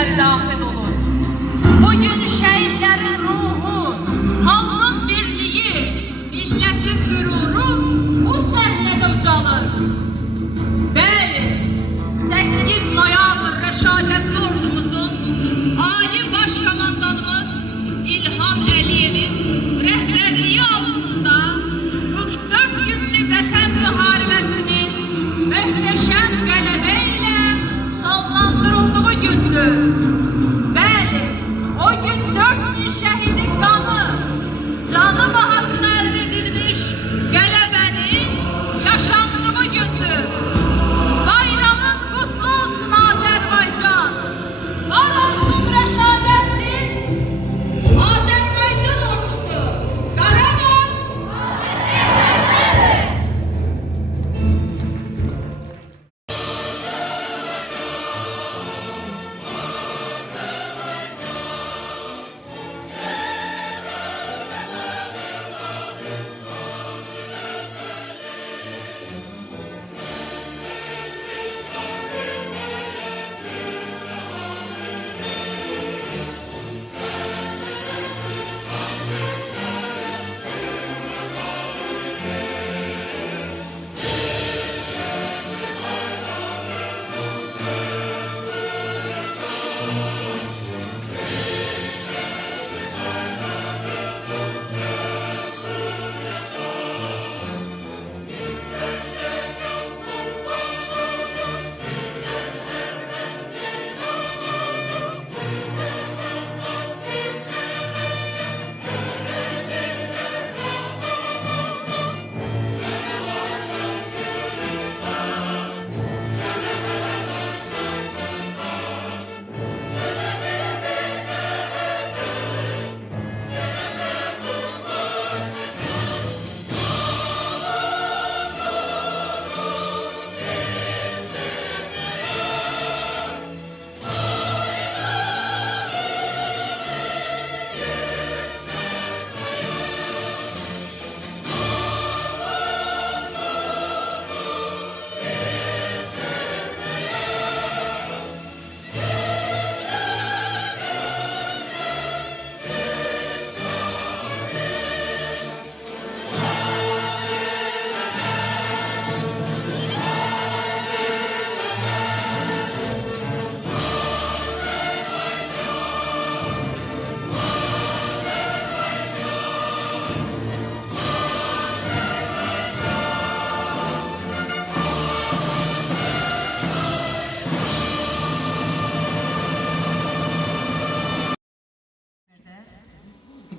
şehitleri dahil olur. Bugün şehitlerin ruhu, halkın birliği, milletin gururu bu sahnede ucalır. Bəli, 8 noyabr Rəşadətli ordumuzun Ali Başkomandanımız İlham Əliyevin rəhbərliyi altında 44 günlük vətən müharibəsinin möhtəşəm qələbə ilə sonlandırıldığı gündür. Bəli, o gün 4000 şəhidin qanı, canı bahasına əldə edilmiş qələbənin yaşandığı gündür. Bayramın kutlu olsun Azərbaycan. Var olsun Rəşadətli Azərbaycan ordusu. Qarabağ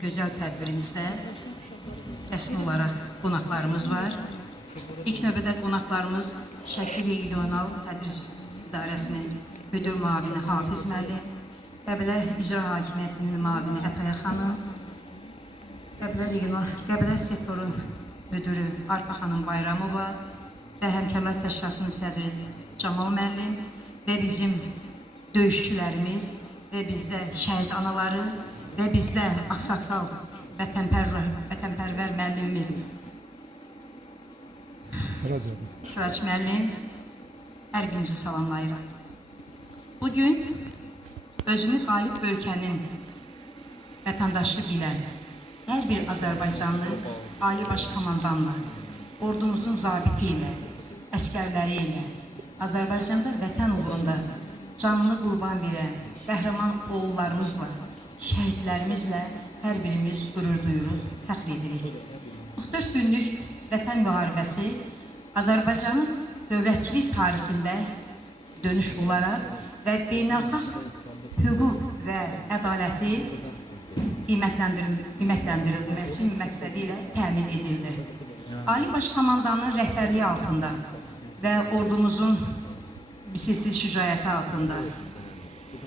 Gözəl tədbirimizdə rəsmi olaraq qonaqlarımız var. İlk növbədə qonaqlarımız Şəki Regional Tədris İdarəsinin müdür müavini Hafiz müəllim, Qəbələ İcra Hakimiyyətinin müavini Ətaya xanım, Qəbələ sektorun müdürü Arpa xanım Bayramova və Həmkarlar Təşkilatının sədri Camal müəllim və bizim döyüşçülərimiz və bizdə şəhid anaları və bizdə ağsaqqal vətənpərvər müəllimimiz Sıraç müəllim, hər birinizi salamlayıram. Bugün özünü qalib ölkənin vətəndaşı bilən hər bir Azərbaycanlı Ali Başkomandanla, ordumuzun zabiti ilə, əskərləri ilə, Azərbaycanda vətən uğrunda canını qurban verən qəhrəman oğullarımızla, şəhidlərimizlə hər birimiz qürur duyurur, fəxr edirik. 44 günlük vətən müharibəsi Azərbaycanın dövlətçilik tarixində dönüş olaraq və beynəlxalq hüquq və ədaləti qiymətləndirilməsi məqsədi ilə təmin edildi. Ali Başkomandanın rəhbərliyi altında və ordumuzun misilsiz şücaəti altında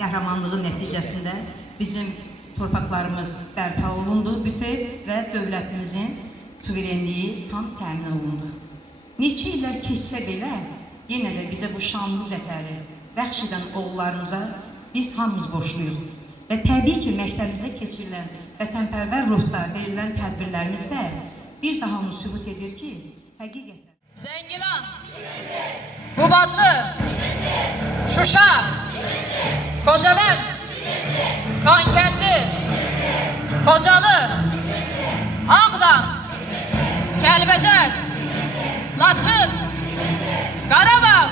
qəhrəmanlığı nəticəsində bizim torpaqlarımız bərpa olundu, bütöv və dövlətimizin suverenliyi tam təmin olundu. Neçə illər keçsə belə, yenə də bizə bu şanlı zəfəri bəxş edən oğullarımıza biz hamımız borçluyuq. Və təbii ki, məktəbimizə keçirilən vətənpərvər ruhda verilən tədbirlərimiz də bir daha onu sübut edir ki, həqiqətən Zəngilan, Qubadlı, Şuşa, Kocavənd, Xankəndi, Xocalı, Ağdam, Kəlbəcər, Laçın, Qarabağ.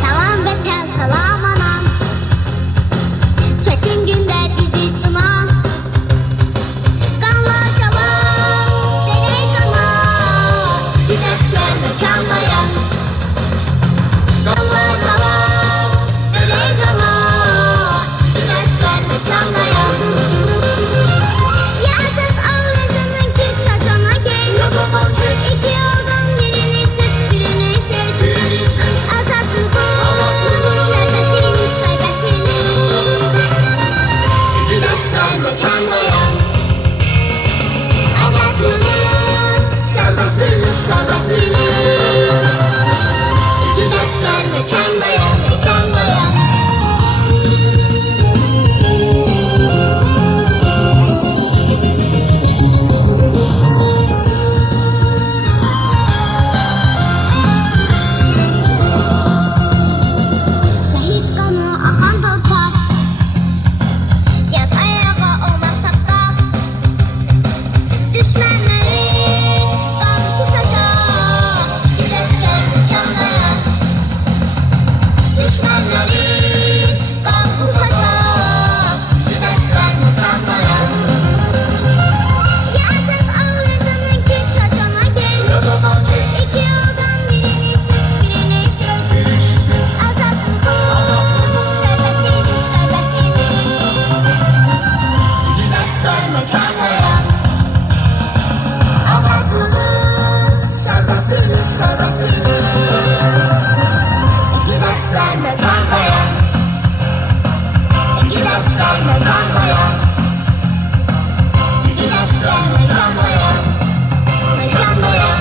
Salam vətən, salam anam. Çətin gündə bizi sınayan mekandayım. Azatlının, şerbetinin, şerbetinin. İki dostlar mekandayım, mekandayım. Şehit kanı akan torpaq, yat ayağa olmaz tapdaq. Düşmənləri qan kusacaq, gidəskər mükəmməyəm. Düşmənləri qan kusacaq, gidəskər mükəmməyəm. Yazıq ağrıcının ki çocana gel, İki yoldan birini seç, birini seç. Azatlığın, şerbetini, şerbetini. İki dostlar mekandayım. Azatlının, şerbetinin, şerbetinin. İki dostlar mekandayım. İki dostlar mekandayım. İki dostlar mekandayım. Mekandayım.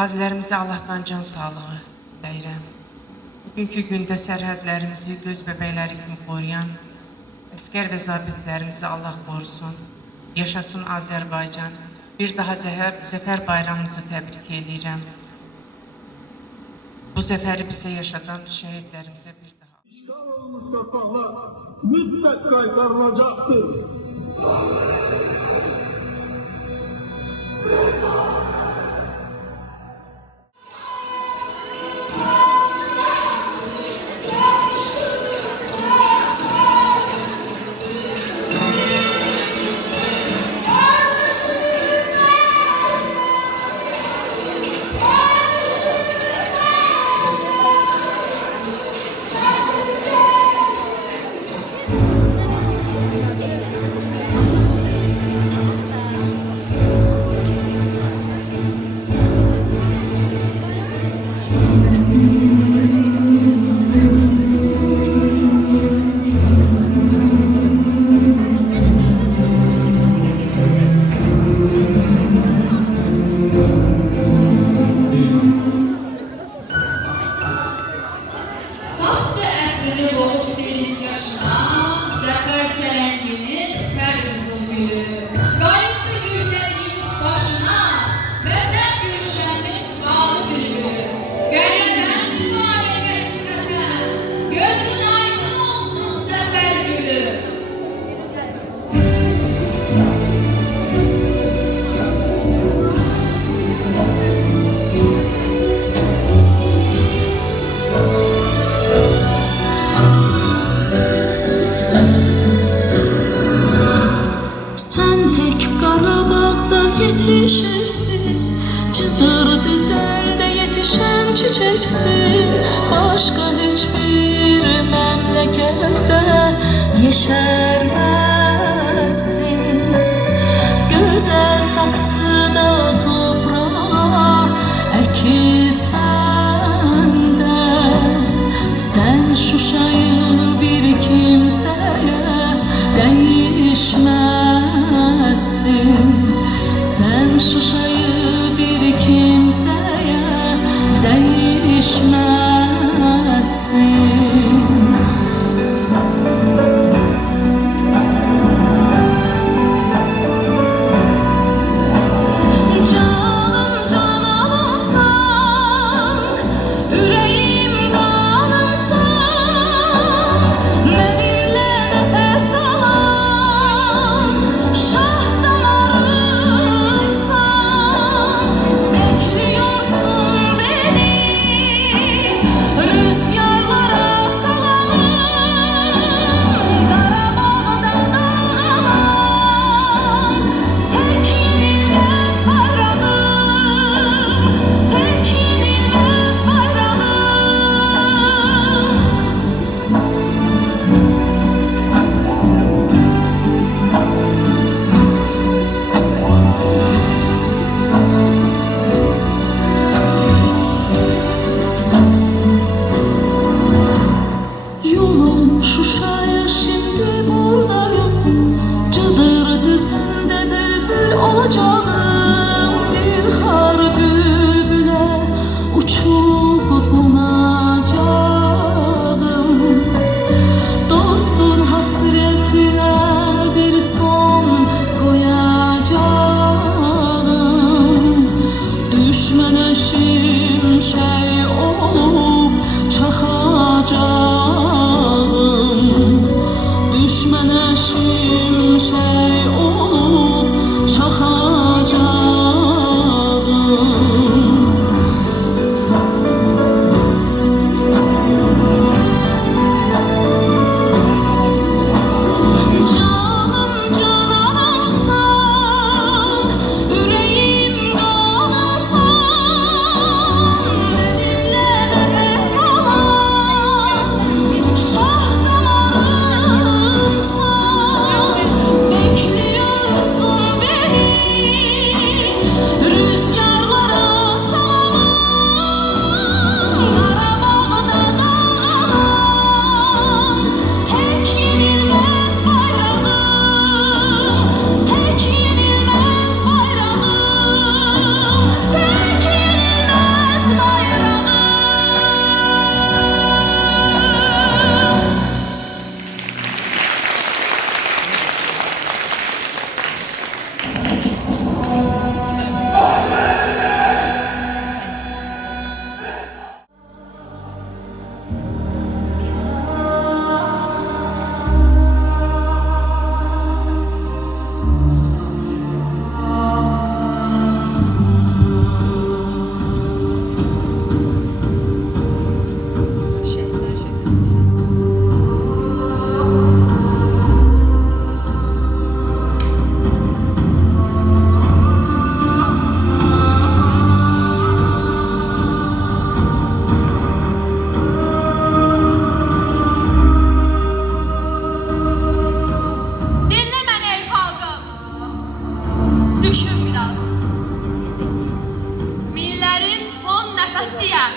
Qazilərimizə Allahdan can sağlığı diləyirəm. Bugünkü gündə sərhədlərimizi göz bəbəkləri kimi qoruyan əskər və zabitlərimizi Allah qorusun. Yaşasın Azərbaycan. Bir daha zəfər bayramımızı təbrik edirəm. Bu zəfəri bizə yaşadan şəhidlərimizə bir daha. İşgal olmuş topraklar müddət qaytarılacaktır. Gözü yeşermezsin. Güzel saksıda toprağa ekilsen de, sen Şuşayı bir kimseye değişmezsin. Sen Şuşayı bir kimseye değişmezsin. Canım cananımsan, yüreğim kanımsan, benimle nefes alan şah damarımsan. Bekliyorsun beni rüzgarlara salan, Karabağ'dan ağlan tek yenilmez bayrağım, tek yenilmez bayrağım. Yolum Şuşa'ya, şimdi buradayım. Cıdır düzünde bülbül olacağım. Bir kar bülbüle uçup konacağım. Dostun hasretine bir son koyacağım. Düşmene şimşek olup çakacağım. Düşmene şimşek olup çakacağım. Canım cananımsan, yüreğim kanımsan, benimle nefes alan şah damarımsan. Bekliyorsun beni rüzgarlara salan, Karabağ'dan ağlan tek yenilmez bayrağım, tek yenilmez bayrağım, tek yenilmez bayrağım. Dinle beni ey halkım. Düşün biraz. Millerin son nefesiyem.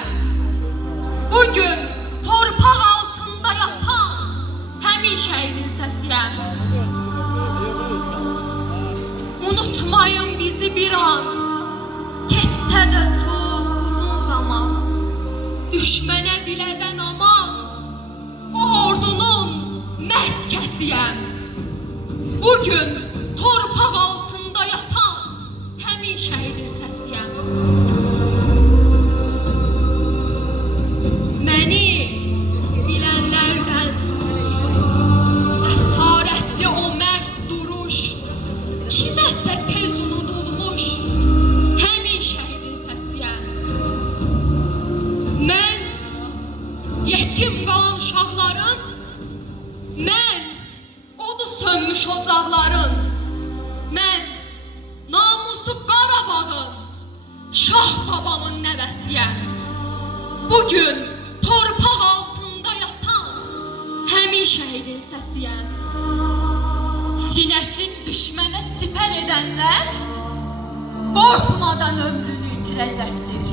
Bugün torpaq altında yatan həmin şəhidin səsiyəm. Unutmayın bizi bir an, geçsə də çox uzun zaman. Düşmənə dilədən aman, o ordunun mərd kəsiyəm. Bugün torpaq altında yatan həmin şəhidin səsiyəm. Məni bilənlərdən soruş, cəsarətli o mərd duruş, kiməsə tez unudulmuş həmin şəhidin səsiyəm. Mən yetim qalan uşaqların, mən odu sönmüş ocaqların, mən namusu Qarabağın, Şah babamın nəvəsiyəm. Bugün torpaq altında yatan həmin bir şehidin səsiyəm. Sinəsin düşmənə sipər edənlər qorxmadan ömrünü itirəcəkdir.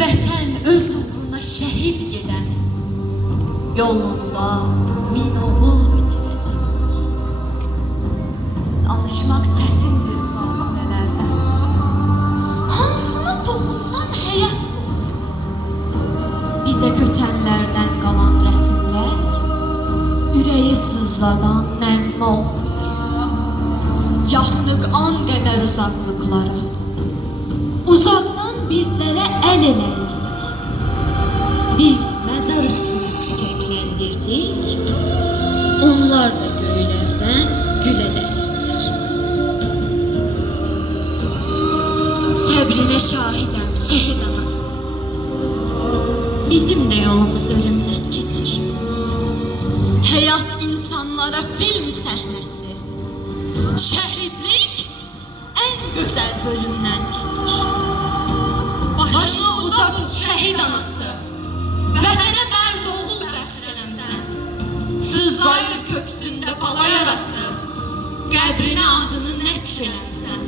Vətən öz uğruna şəhid gedəni yolunda min oğul bitirəcəkdir. Danışmaq çətindir xatirələrdən. Hansına toxunsan həyat olur. Bizə köçənlərdən qalan rəsimlər ürəyi sızladan nəğmə oxuyur. Yaxınıq an qədər uzaqlıqlara, uzaqdan bizlərə əl eləyir. Biz məzar üstünü çiçəkləndirdik, onlar da göylərdən gül eləyirlər. Səbrinə şahidəm şəhid anası. Bizim də yolumuz ölümdən keçir. Həyat insanlara film səhnəsi. Şəhidlik ən gözəl bölümdən keçir. Başını uca tut şəhid anası. Vətənə mərd oğul bəxş eləmsən. Sızlayır köksündə bala yarası. Qəbrinə adını nəqş eləmsən.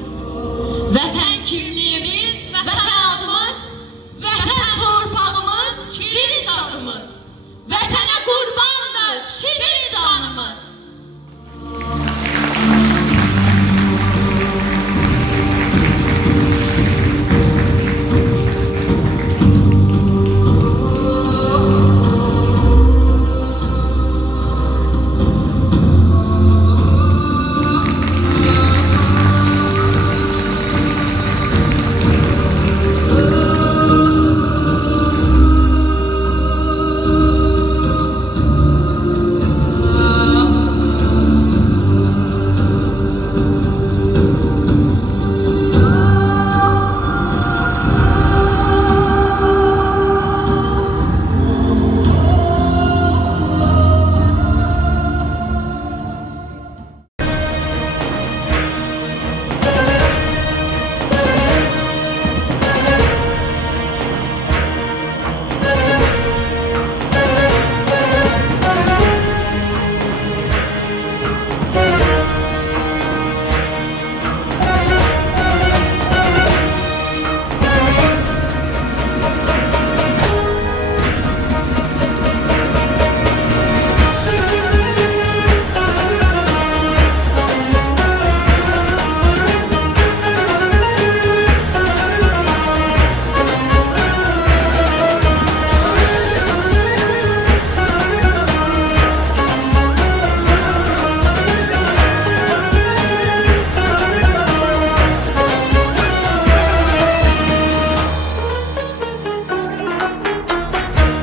Vətən kimliyimiz, vətən adımız, vətən torpağımız, şirin adımız. Vətənə qurbandır şirin canımız.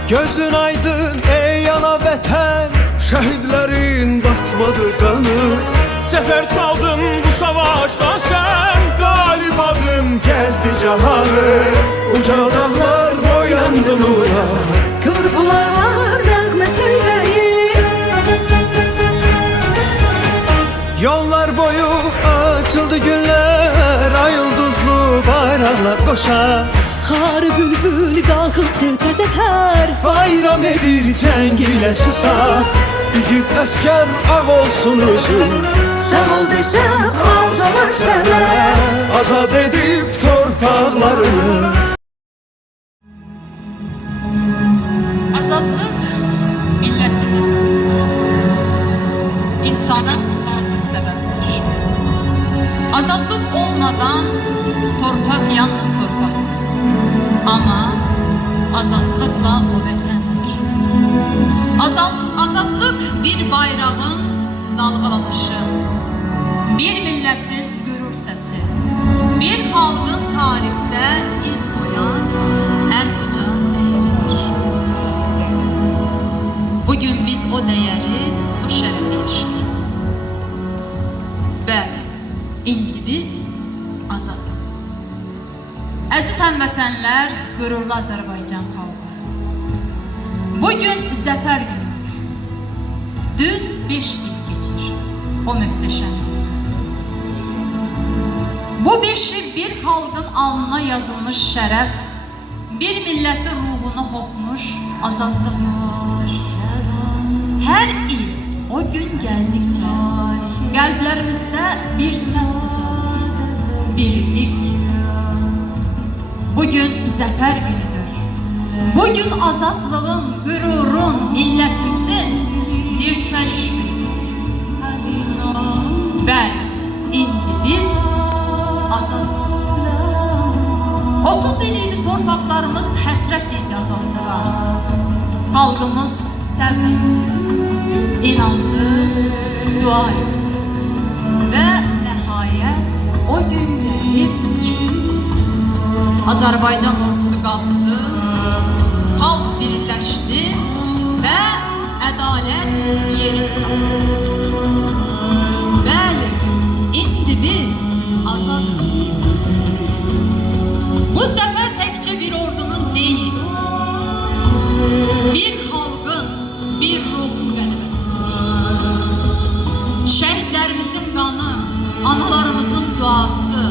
Gözün aydın ey ana vətən, şəhidlərin batmadı qanı. Səfər çaldın bu savaşda sən, qalib adın gəzdi cahanı. Uca dağlar boyandı nura, Körpülər nəğmə söyləyir. yollar boyu açıldı günlər, ay ulduzlu bayraqlar qoşar. Xar bülbül qalxıbdı təzə tər. Bayram edir cəng ilə şüsa, igid əskər ağ olsun özün. Sağ ol desəm alsalar sənə. Azad edib torpaqlarını. Azadlıq millətin nəfəsidir. İnsana artıq səbəbdir. Azadlıq olmadan torpaq yalnız torpaqdır. Amma azadlıqla o vətəndir. Azadlıq bir bayrağın dalğalanışı, bir millətin qürur səsi, bir xalqın tarixdə iz qoyan ən uca dəyəridir. Bugün biz o dəyəri, o şərəfi yaşayırıq. Bəli, indi biz azadıq. Əziz həmvətənlər, qürurlu Azərbaycan xalqı. Bugün zəfər günüdür. Düz 5 il keçir o möhtəşəm gündə. Bu 5 il bir xalqın alnına yazılmış şərəf, bir millətin ruhunu hopmuş azadlıq nümunəsidir. Her il o gün geldikçe kalplerimizde bir ses ucalır. Birlik. Bugün zafer günüdür. Bugün azadlığın, gururun, milletimizin dirçeliş günü. Bəli, indi biz azadıq. 30 il idi torpaqlarımız həsrət idi azadlığa. Xalqımız səbr etdi, inandı, dua etdi. Və nəhayət o gün gəlib yetdi. Azərbaycan ordusu qalxdı, xalq birləşdi və ədalət yerini tapdı. Bəli, indi biz azadıq. Bu səfər təkcə bir ordunun deyil, bir xalqın, bir ruhun qələbəsidir. Şəhidlərimizin qanı, analarımızın duası,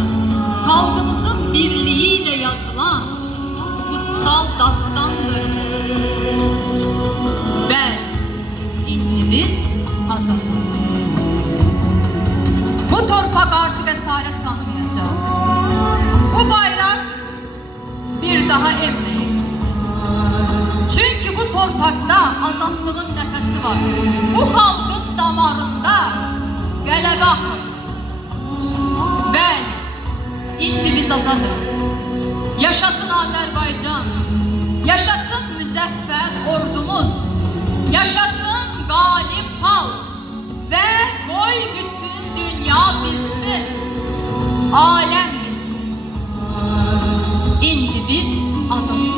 xalqımızın birliyi ilə yazılan kutsal dastandır. Bəli, indi biz azadıq. Bu torpaq artık esaret tanımayacak. Bu bayrak bir daha emleyecek. Çünkü bu torpakta azadlığın nefesi var. Bu halkın damarında qələbə axır. Bəli, indi biz azadıq. Yaşasın Azərbaycan, yaşasın müzəffər ordumuz, yaşasın qalib xalq və qoy bütün dünya bilsin, alem bilsin. İndi biz azadıq.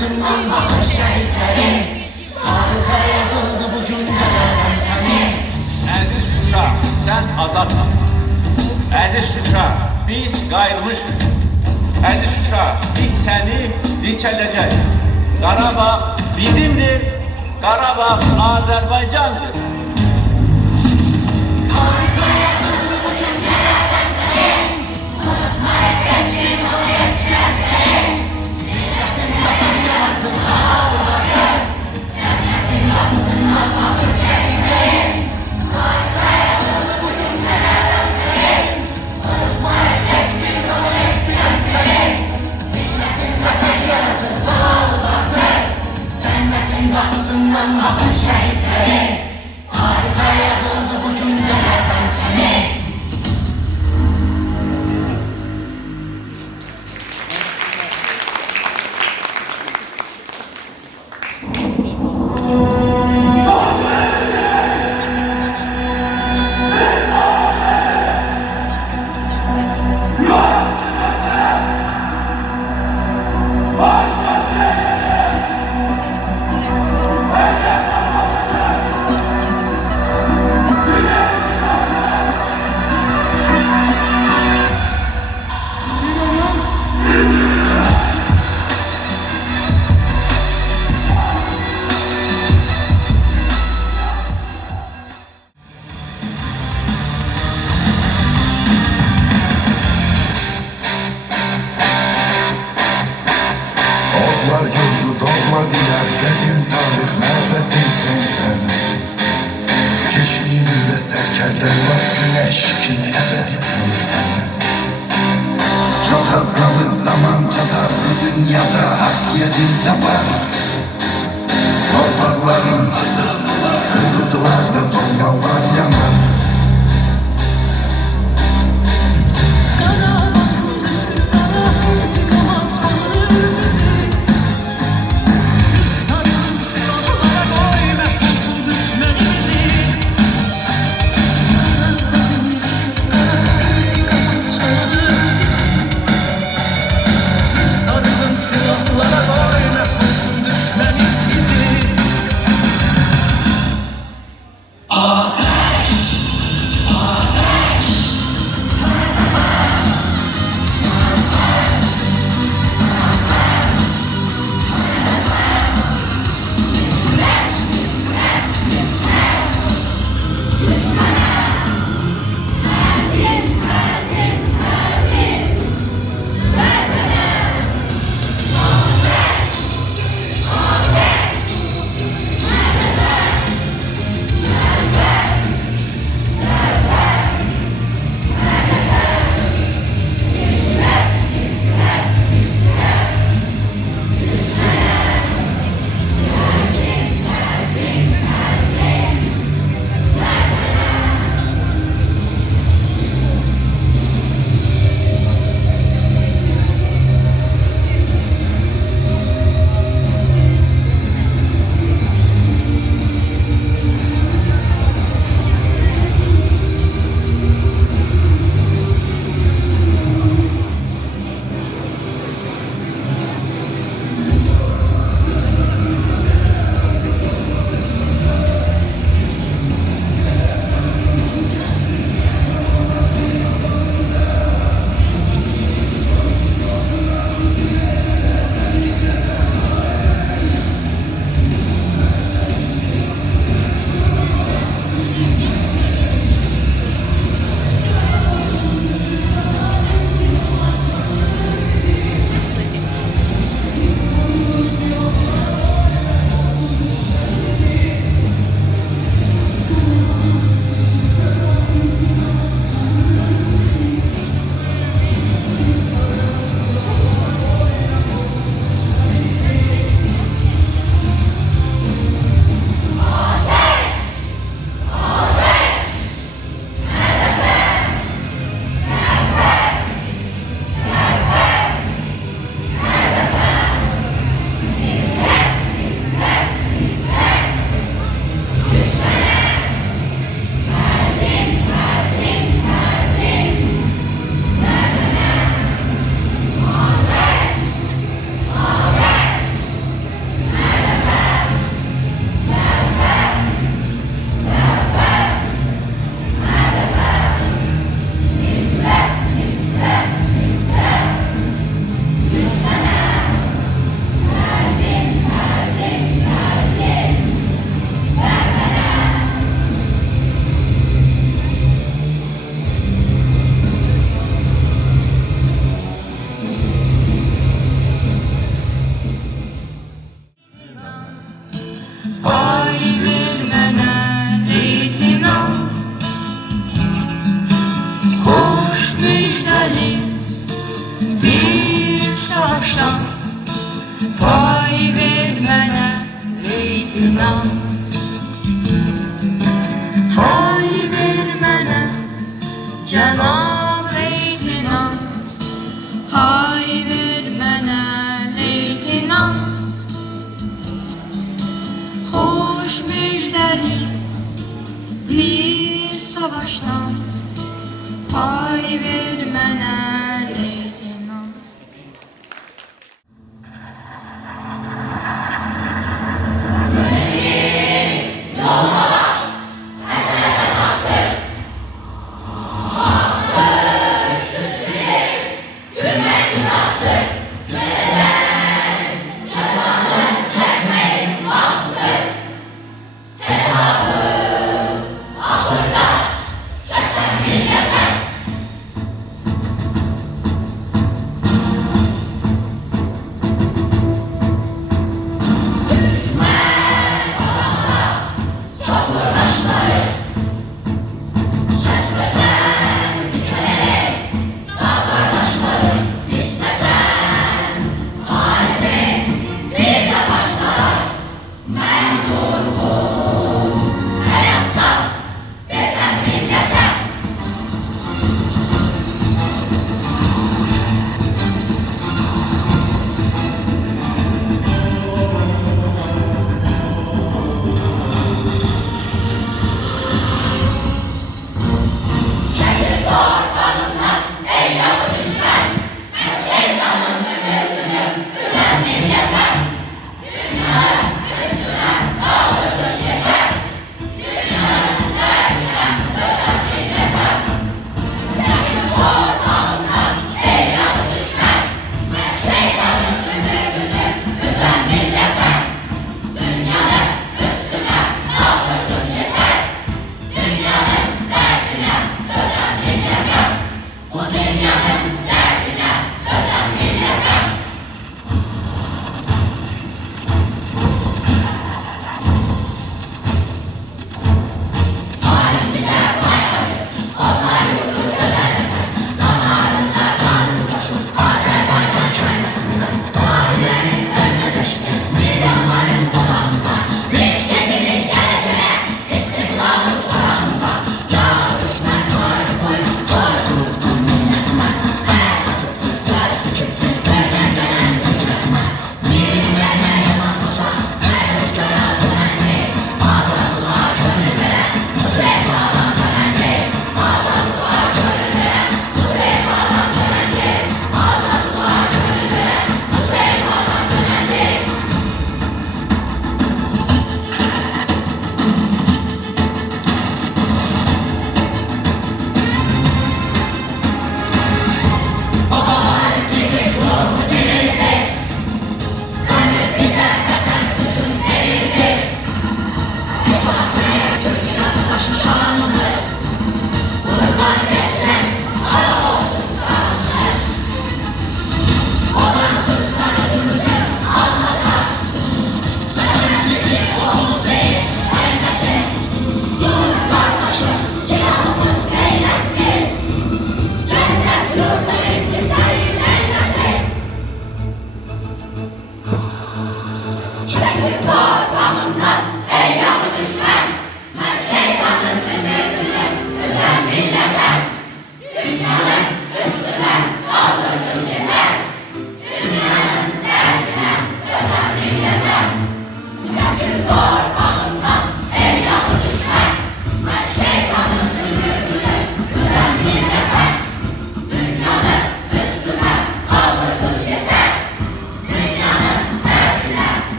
kapısından bakır şehitlerin. Tarihe yazıldı bugün görürüm seni. Əziz Şuşa, sən azadsan. Əziz Şuşa, biz qayılmışıq. Əziz Şuşa, biz səni dinçələcəyik. Qarabağ bizimdir, Qarabağ Azərbaycandır. Tarihe yazıldı bugün görürüm seni. Unutmayıp geçtiğimiz o geçmez ki. Milletin vatan yarası sağ ol vardır. Cennetin kapısından bakır şehitlerin. Tarihe yazıldı bugün görürüm seni. Unutmayıp geçtiğimiz o geçmez ki. Milletin vatan yarası sağ ol vardır. Cennetin kapısından bakır şehitlerin. Tarihe yazıldı bugün görürüm seni. Otlar yurdu doğma diyar qədim tarix məbədim sənsən. Keşiyində sərkərdən var güneş kimi əbədisən sən. Çok az qalıb zaman çatar bu dünyada hak yerin tapar. Torpaqların hüdudlarda tongallar yanar. Silahlara koy, mehvolsun düşmanımızı. leytinant. Hay ver mənə, cənab leytinant. Hay ver mənə, leytinant. Xoş müjdəli bir savaşdan. Pay ver